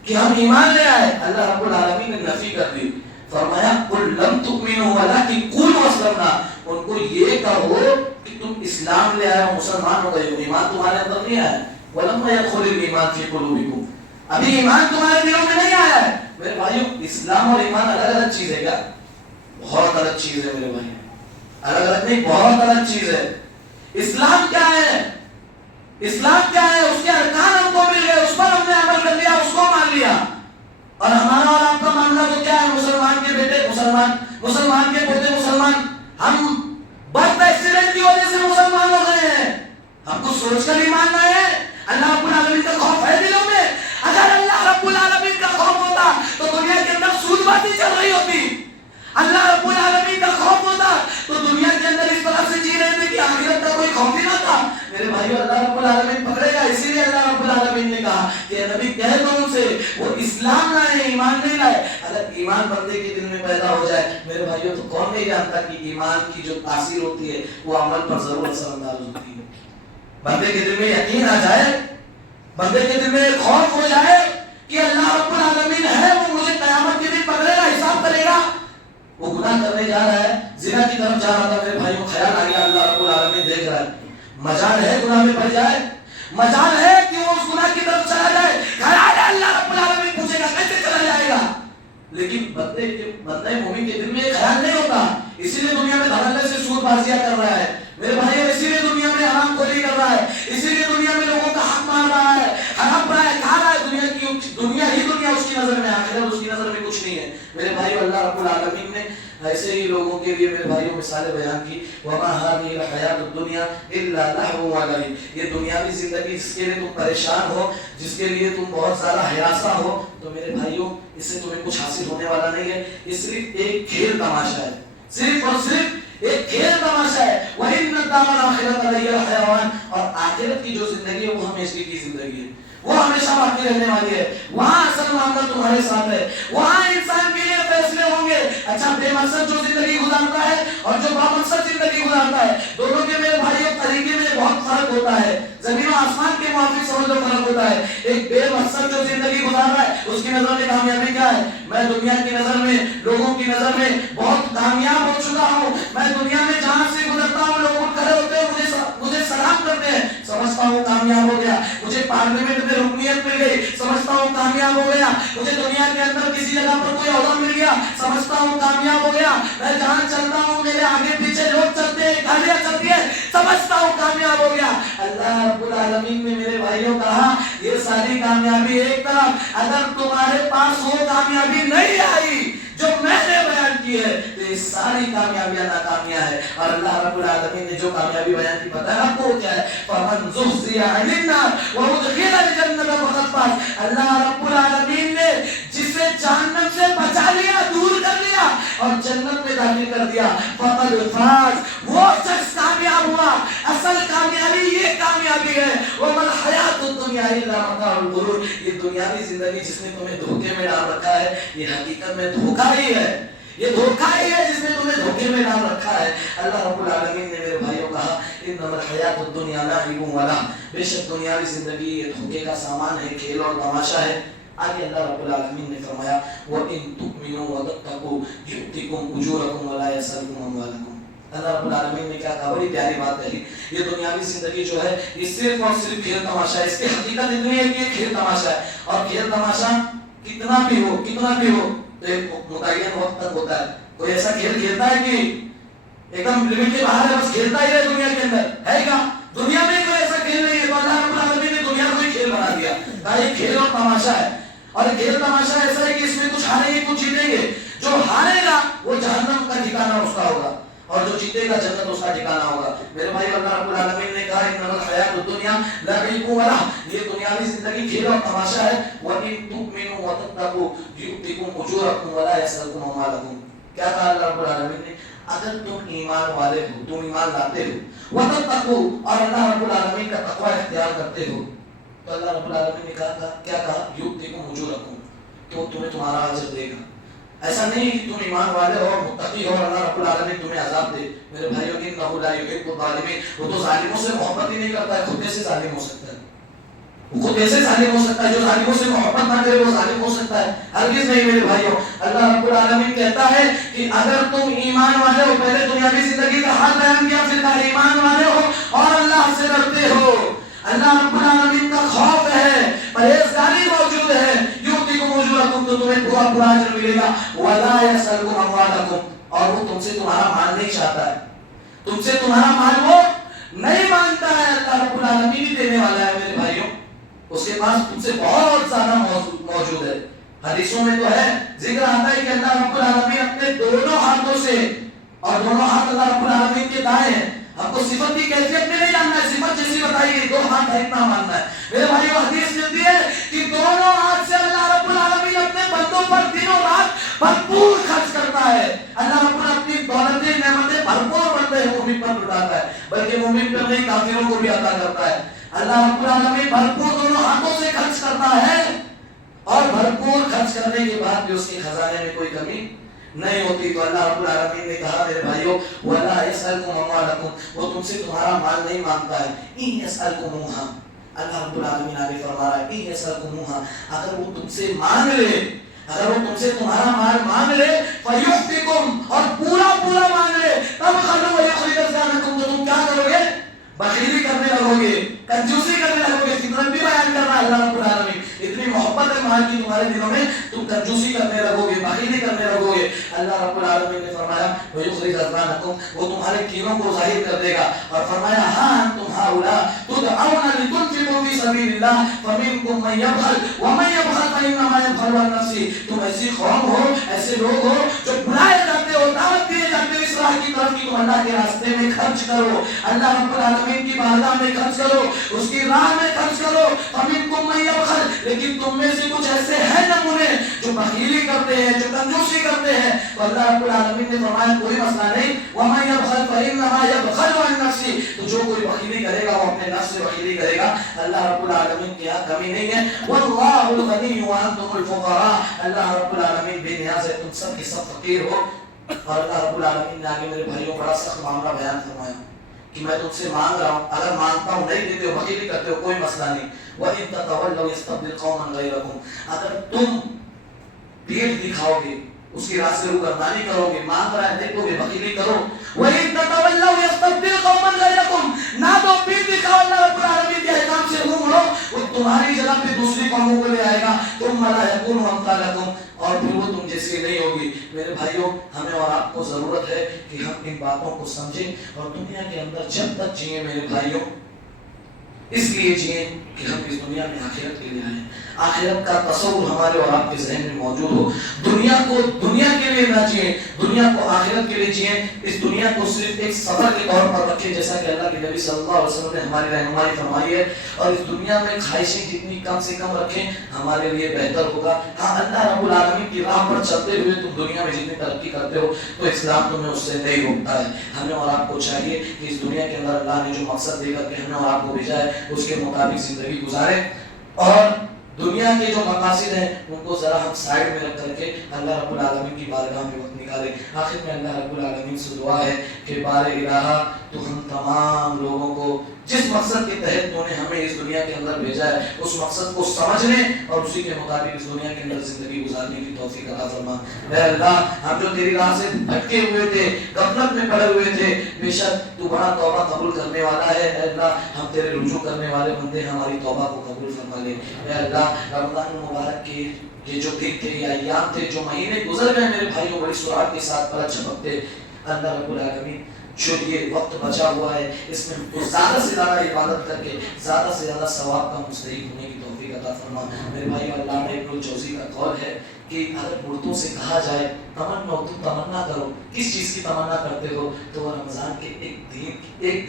کہ ہم ایمان لے آئے. اللہ رب العالمین نے نفی کر دی، فرمایا قل لم تؤمنوا ولکن قولوا اسلمنا، ان کو یہ کہو کہ تم اسلام لے آئے ہو، مسلمان ہو گئے ہو، ایمان تمہارے اندر نہیں آیا. ولما يدخل الايمان في قلوبكم، ابھی ایمان تمہارے دلوں میں نہیں آیا ہے. میرے بھائیوں اسلام اور ایمان الگ الگ چیز ہے کیا؟ بہت الگ چیز ہے میرے بھائی، الگ الگ نہیں بہت الگ چیز ہے. اسلام کیا ہے؟ اسلام کیا ہے؟ اس کے ارکان ہم کو مل گئے، اس پر ہم نے عمل کر لیا، اس کو مان لیا. اور ہمارا اور آپ کا معاملہ تو کیا ہے؟ مسلمان کے بیٹے مسلمان، مسلمان کے پوتے مسلمان. ہم برتھ ایکسیڈنٹ کی وجہ سے مسلمان ہو گئے ہیں، ہم کو سوچ کر ایمان لائے ہیں. اللہ رب العالمین کا خوف ہے دلوں میں. اگر اللہ رب العالمین کا خوف ہوتا تو دنیا کے اندر سود بازی چل رہی ہوتی. اللہ رب العالمین کا خوف ہوتا تو دنیا کے اندر اس طرح سے جی رہے تھے کہ آخرت کا کوئی خوف ہی نہ تھا. میرے بھائیو اللہ رب العالمین پکڑے گا، اسی لیے اللہ رب العالمین نے کہا کہ نبی کہہ دو ان سے وہ اسلام لائے ایمان نہیں لائے. اگر ایمان بندے کے دل میں پیدا ہو جائے میرے بھائیو تو کون نہیں جانتا کہ ایمان کی جو تاثیر ہوتی ہے وہ عمل پر ضرور اثر انداز ہوتی ہے. بندے کے دل میں یقین آ جائے، بندے کے دل میں خوف ہو جائے کہ اللہ رب العالمین ہے، وہ مجھے قیامت کے دن پکڑے گا، حساب کرے گا. وہ گناہ کرنے جا رہا ہے، زنا کی طرف جا رہا تھا، میرے بھائیوں خیال آ گیا اللہ رب العالمین دیکھ رہا ہے، مجال ہے گناہ میں پڑ جائے، مجال ہے کہ وہ اس گناہ کی طرف چلا جائے. خیال ہے اللہ رب العالمین پوچھے گا کیسے چلا جائے گا. لیکن بندے مومن کے دل میں یہ خیال نہیں ہوتا، اسی لیے دنیا میں دھڑلے سے سود بازیاں کر رہا ہے میرے بھائیوں، اسی لیے دنیا میں حرام خوری کر رہا ہے، اسی لیے دنیا میں لوگوں کا حق مار رہا ہے، حرام رہا ہے، کھا رہا ہے. دنیا اس کی نظر میں، آخرت اس کی نظر میں کچھ نہیں ہے. میرے بھائیوں اللہ رب العالمین نے ایسے ہی لوگوں کے لیے میرے بھائیوں مثالیں بیان کی. وما هذه الحیات الدنیا الا لهو ولعب، یہ دنیاوی زندگی جس کے لیے تم پریشان ہو، جس کے لیے تم بہت زیادہ ہراساں ہو، تو میرے بھائیوں اس سے تمہیں کچھ حاصل ہونے والا نہیں ہے. یہ صرف ایک کھیل تماشا ہے، صرف اور صرف ایک کھیل تماشا ہے. وَإِنَّ الدَّارَ الْآخِرَةَ لَهِيَ الْحَيَوَانُ، اور آخرت کی جو زندگی ہے وہ ہمیشہ کی زندگی ہے، وہ ہمیشہ باقی رہنے والی ہے. وہاں اصل معاملہ تمہارے ساتھ ہے، وہاں انسان کے لیے فیصلے ہوں گے. اچھا بے مقصد جو زندگی گزارتا ہے اور جو بامقصد زندگی گزارتا ہے، دونوں کے میرے بھائیوں طریقے میں بہت فرق ہوتا ہے، زمین و آسمان کے موافق سمجھ لو فرق ہوتا ہے. ایک بے مقصد جو زندگی گزار رہا ہے اس کی نظر میں کامیابی کیا ہے؟ میں دنیا کی نظر میں، لوگوں کی نظر میں بہت کامیاب ہو چکا ہوں، میں دنیا میں جہاں سے گزرتا ہوں لوگ کھڑے ہوتے ہیں مجھے سلام کرتے ہیں، سمجھتا ہوں کامیاب ہو گیا. مجھے پارلیمنٹ میں رکنیت مل گئی، سمجھتا ہوں کامیاب ہو گیا. مجھے دنیا کے اندر کسی جگہ پر کوئی عہدہ مل گیا، سمجھتا ہوں کامیاب ہو گیا. میں جہاں چلتا ہوں میرے آگے پیچھے لوگ چلتے ہیں، گاڑیاں چلتی ہیں، سمجھتا ہوں کامیاب ہو گیا. اللہ رب العالمین نے میرے بھائیوں کہا یہ ساری کامیابی ایک طرف، اگر تمہارے پاس وہ کامیابی نہیں آئی جو میں نے بیان کی ہے تو یہ ساری کامیابیاں ناکامیاں ہیں. اور اللہ رب العالمین نے جو کامیابی بیان کی پتہ ہے آپ کو کیا ہے؟ فَمَنْ زُحْزِحَ عَنِ النَّارِ وَأُدْخِلَ الْجَنَّةَ فَقَدْ فَازَ. اللہ رب العالمین نے جسے جہنم سے بچا لیا، دور کر لیا اور جنت میں داخل کر دیا، فَقَدْ فَازَ، وہ شخص کامیاب ہوا. اصل کامیابی یہ کامیابی ہے. وَمَا الْحَيَاةُ الدُّنْيَا إِلَّا مَتَاعُ الْغُرُورِ، یہ دنیاوی زندگی جس نے تمہیں دھوکے میں ڈال رکھا ہے یہ حقیقت میں دھوکہ ہی ہے، یہ دھوکہ ہی ہے جس نے تمہیں دھوکے میں ڈال رکھا ہے. اللہ رب العالمین نے میرے بھائیوں کہا انما الحیات الدنیا لعب ولہو، بے شک دنیاوی زندگی یہ دھوکے کا سامان ہے، کھیل اور تماشا ہے. آگے اللہ رب العالمین نے فرمایا وَإِن تُؤْمِنُوا وَتَتَّقُوا يُؤْتِكُمْ أُجُورَكُمْ وَلَا يَسْأَلْكُمْ أَمْوَالَكُمْ. اللہ رب العالمین نے کیا کہا؟ بڑی پیاری بات کہی. یہ دنیاوی زندگی جو ہے یہ صرف اور صرف کھیل تماشا ہے. اس کی حقیقت اتنی ہے کہ یہ کھیل تماشا ہے، اور کھیل تماشا کتنا بھی ہو تو ایک متعین وقت تک ہوتا ہے. کوئی ایسا کھیل کھیلتا ہے کہ ایک دم لمٹ کے باہر ہے، بس کھیلتا ہی رہے دنیا کے اندر، ہے کیا؟ دنیا میں کوئی ایسا کھیل نہیں ہے. تو اللہ رب العالمین نے دنیا کو ہی کھیل بنا دیا، کہا یہ کھیل اور تماشا ہے. اور کھیل تماشا ایسا ہے کہ اس میں کچھ ہاریں گے کچھ جیتیں گے. جو ہارے گا وہ جہنم کا ٹھکانہ اس کا ہوگا، اور جو جیتے گا جنت اس کا ٹھکانہ ہوگا. میرے بھائی اللہ رب العالمین نے کہا انما الحیات الدنیا لعب ولہو، یہ دنیاوی زندگی کھیل اور تماشا ہے. وَإِن تُؤْمِنُوا وَتَتَّقُوا يُؤْتِكُمْ أُجُورَكُمْ وَلَا يَسْأَلْكُمْ أَمْوَالَكُمْ. کیا کہا اللہ رب العالمین نے؟ اگر تم ایمان والے ہو، تم ایمان لاتے ہو، وتتقوا اور اللہ رب العالمین کا تقوی اختیار کرتے ہو، تو اللہ رب العالمین نے کہا کیا کہا؟ یؤتکم اجورکم، کہ وہ تمہیں تمہارا اجر دے گا۔ ایسا نہیں کہ تم ایمان والے ہو اور متقی ہو اور اللہ رب العالمین تمہیں عذاب دے۔ میرے بھائیوں انہ لا یحب الظالمین، وہ تو ظالموں سے محبت ہی نہیں کرتا ہے، خود کیسے ظالم ہو سکتا ہے؟ وہ کیسے ظالم ہو سکتا ہے؟ جو ظالموں سے محبت نہ کرے وہ ظالم ہو سکتا ہے؟ ہرگز نہیں میرے بھائیوں۔ اللہ رب العالمین کہتا ہے کہ اگر تم ایمان والے ہو، پہلے دنیاوی زندگی کا حال بیان کیا، پھر کہا ایمان والے ہو اور اللہ سے ڈرتے ہو، اللہ رب العالمین کا خوف ہے، پرہیزگاری موجود ہے، یؤتکم اجورکم، تو تمہیں پورا پورا اجر ملے گا، ولا یسألکم اموالکم، اور وہ تم سے تمہارا مال نہیں چاہتا ہے، تم سے تمہارا مال وہ نہیں مانگتا ہے، اللہ رب العالمین ہی دینے والا ہے میرے بھائیوں، اس کے پاس تم سے بہت زیادہ موجود ہے۔ حدیثوں میں تو ہے، ذکر آتا ہے کہ اللہ رب العالمین اپنے دونوں ہاتھوں سے، اور دونوں ہاتھ اللہ رب العالمین کے دائیں ہیں، ہم کو صفت کی کیفیت میں نہیں جاننا ہے، صفت جیسی بتائی گئی، دو ہاتھ ہے اتنا ماننا ہے میرے بھائیوں۔ حدیث ملتی ہے کہ دونوں ہاتھ سے اللہ رب العالمین اپنے بندوں پر دنوں رات بھرپور خرچ کرتا ہے، اللہ رب العالمین اپنی دولتیں نعمتیں بھرپور بندے مومن پر لٹاتا ہے، بلکہ مومن پر نہیں کافروں کو بھی عطا کرتا ہے۔ اللہ رب العالمین بھرپور دونوں ہاتھوں سے خرچ کرتا ہے، اور بھرپور خرچ کرنے کے بعد بھی اس کے خزانے میں کوئی کمی نہیں ہوتی۔ تو اللہ رب العالمین نے کہا میرے بھائیوں وَلَا يَسْأَلْكُمْ أَمْوَالَكُمْ، وہ تم سے تمہارا مال نہیں مانگتا ہے، إِن يَسْأَلْكُمُوهَا، اللہ رب العالمین آگے فرما رہا ہے إِن يَسْأَلْكُمُوهَا، اگر وہ تم سے مانگ لے، اگر وہ تم سے تمہارا مال مانگ لے، فَيُحْفِكُمْ، اور پورا پورا مانگ لے، تَبْخَلُوا وَيُخْرِجْ أَضْغَانَكُمْ، تو تم کیا کرو گے؟ بخیلی کرنے لگو گے، کنجوسی کرنے لگو گے۔ فطرت بھی بیان کر رہا ہے اللہ رب العالمین، اتنی محبت ہے مال کی تمہارے دلوں میں، تم کنجوسی کرنے لگو گے، بخیلی کرنے لگو گے۔ اللہ رب العالمین نے فرمایا وَيُخْرِجْ أَضْغَانَكُمْ، وہ تمہارے کینوں کو ظاہر کر دے گا، اور فرمایا ہاں انتم هؤلاء تدعون لتنفقوا في سبيل الله فمنكم من يبخل ومن يبخل فإنما يبخل عن نفسه، تم ایسی قوم ہو، ایسے لوگ ہو جو بلائے جاتے ہو، دعوت دیے جاتے ہو اس راہ کی طرف کہ تم اللہ کے راستے میں خرچ کرو، اللہ رب العالمین کی بارگاہ میں خرچ کرو، اس کی راہ میں خرچ کرو، فمنکم من یبخل، لیکن تم میں سے کچھ ایسے ہیں نمونے جو بخیلی کرتے ہیں، جو کنجوسی کرتے ہیں، تو اللہ رب العالمین نے فرمایا کوئی مسئلہ نہیں، ومن یبخل فإنما يبخل عن نفسه، تو جو کوئی بخیلی کرے گا وہ اپنے نفس سے بخیلی کرے گا، اللہ رب العالمین کی یہاں کمی نہیں ہے، واللہ الغنی وانتم الفقراء، اللہ رب العالمین بے نیاز ہے، تم سب کے سب فقیر ہو۔ اور اللہ رب العالمین نے آگے میرے بھائیوں بڑا سخت معاملہ بیان فرمایا کہ میں تم سے مانگ رہا ہوں، اگر مانگتا ہوں نہیں دیتے ہو، بخیلی کرتے ہو، کوئی مسئلہ نہیں، وَإِن تَتَوَلَّوْا يَسْتَبْدِلْ قَوْمًا غَيْرَكُمْ، اگر تم پیٹ دکھاؤ گے، اس کی راہ سے روگردانی کرو گے، مانگ رہا ہے نہیں تو گے، بخیلی کرو، وَإِن تَتَوَلَّوْا يَسْتَبْدِلْ قَوْمًا غَيْرَكُمْ، نہ تو پیٹ دکھاؤ اللہ رب العالمین کے احکام سے منہ موڑو، وہ تمہاری جگہ پہ دوسری قوموں کو لے آئے گا، ثُمَّ لَا يَكُونُوا أَمْثَالَكُمْ، اور پھر وہ تم جیسی نہیں ہوگی۔ میرے بھائیوں ہمیں اور آپ کو ضرورت ہے کہ ہم ان باتوں کو سمجھیں، اور دنیا کے اندر جب تک جئیں میرے بھائیوں اس لیے جئیں کہ ہم اس دنیا میں آخرت کے لیے آئیں، آخرت کا تصور ہمارے اور آپ کے ذہن میں موجود ہو، دنیا کو دنیا کے لیے نہ جئیں، دنیا کو آخرت کے لیے جئیں، اس دنیا کو صرف ایک سفر کے طور پر رکھیں، جیسا کہ اللہ کے نبی صلی اللہ علیہ وسلم نے ہماری رہنمائی فرمائی ہے، اور اس دنیا میں خواہشیں جتنی کم سے کم رکھیں ہمارے لیے بہتر ہوگا۔ ہاں اللہ رب العالمین کی راہ پر چلتے ہوئے تم دنیا میں جتنی ترقی کرتے ہو تو اسلام تمہیں اس سے نہیں روکتا ہے۔ ہمیں اور آپ کو چاہیے کہ اس دنیا کے اندر اللہ نے جو مقصد دے کر کے ہمیں اور آپ کو بھیجا ہے اس کے مطابق زندگی گزاریں، اور دنیا کے جو مقاصد ہیں ان کو ذرا ہم سائڈ میں رکھ کر کے اللہ رب العالمین کی بارگاہ میں وقت نکالیں۔ آخر میں اللہ رب العالمین سے دعا ہے کہ بار الہ تو ہم تمام لوگوں کو جس مقصد کے تحت تو نے ہمیں اس دنیا کے اندر بھیجا ہے اس مقصد کو سمجھنے اور اسی کے مطابق اس دنیا کے اندر زندگی گزارنے کی توفیق عطا فرما۔ اے اللہ ہم جو تیری راہ سے بھٹکے ہوئے تھے، غفلت میں پڑے ہوئے تھے، بے شک تو بڑا توبہ قبول کرنے والا ہے۔ اے اللہ ہم تیرے رجوع کرنے والے بندے، ہماری توبہ کو قبول فرما لے۔ اے اللہ رمضان المبارک کے یہ جو دن تھے، یہ ایام تھے، جو مہینے گزر گئے میرے بھائیوں بڑی سرعت کے ساتھ پلک جھپکتے، اللہ رب العالمین جو یہ وقت بچا ہوا ہے اس میں زیادہ سے زیادہ عبادت کر کے زیادہ سے زیادہ ثواب کا مستحق ہونے کی توفیق عطا فرما۔ میرے بھائی اللہ نے ابن الجوزی کا قول ہے کہ اگر مردوں سے کہا جائے تمنا ہو، تم تمنا کرو، کس چیز کی تمنا کرتے ہو، تو وہ رمضان کے ایک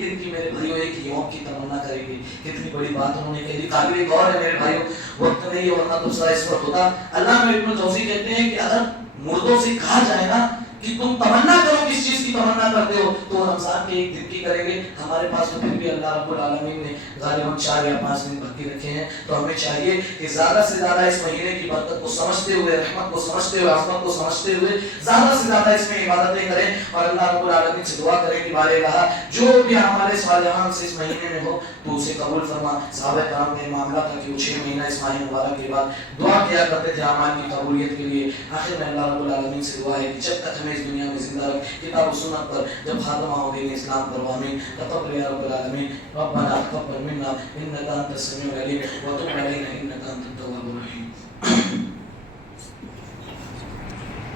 دن کی میرے بھائیوں ایک یوم کی تمنا کرے گی۔ کتنی بڑی بات انہوں نے کہی، قابل غور ہے میرے بھائیوں، وقت نہیں ہے ورنہ تو اس وقت ہوتا۔ اللہ میں ابن الجوزی کہتے ہیں کہ اگر مردوں سے کہا جائے نا کہ تم تمنا کرو کس چیز کی تمنا کرتے ہو تو رمضان کے ایک دن کی کریں گے. ہمارے پاس تو پھر بھی اللہ رب العالمین نے غالباً 4 یا 5 دن باقی رکھے ہیں, تو ہمیں چاہیے کہ زیادہ سے زیادہ اس مہینے کی برکت کو سمجھتے ہوئے, رحمت کو سمجھتے ہوئے, عظمت کو سمجھتے ہوئے زیادہ سے زیادہ اس میں عبادتیں کریں اور اللہ رب العالمین سے دعا کریں کہ بارے اللہ جو بھی ہمارے صالحان سے اس مہینے میں ہو تو اسے قبول فرما. صحابہ کرام نے معاملہ تھا کہ وہ 6 مہینہ اس ماہ مبارک کے بعد دعا کیا کرتے تھے اعمال کی قبولیت کے لیے. آخر میں اللہ رب العالمین سے دعا ہے کہ جب تک ہمیں اس دنیا میں زندہ رکھ, کتاب و سنت پر جب خاتمہ ہو دین اسلام پر, آمین. تقبل یا رب العالمین. ربنا تقبل منا انك انت السميع العليم وتب علينا انك انت التواب الرحيم.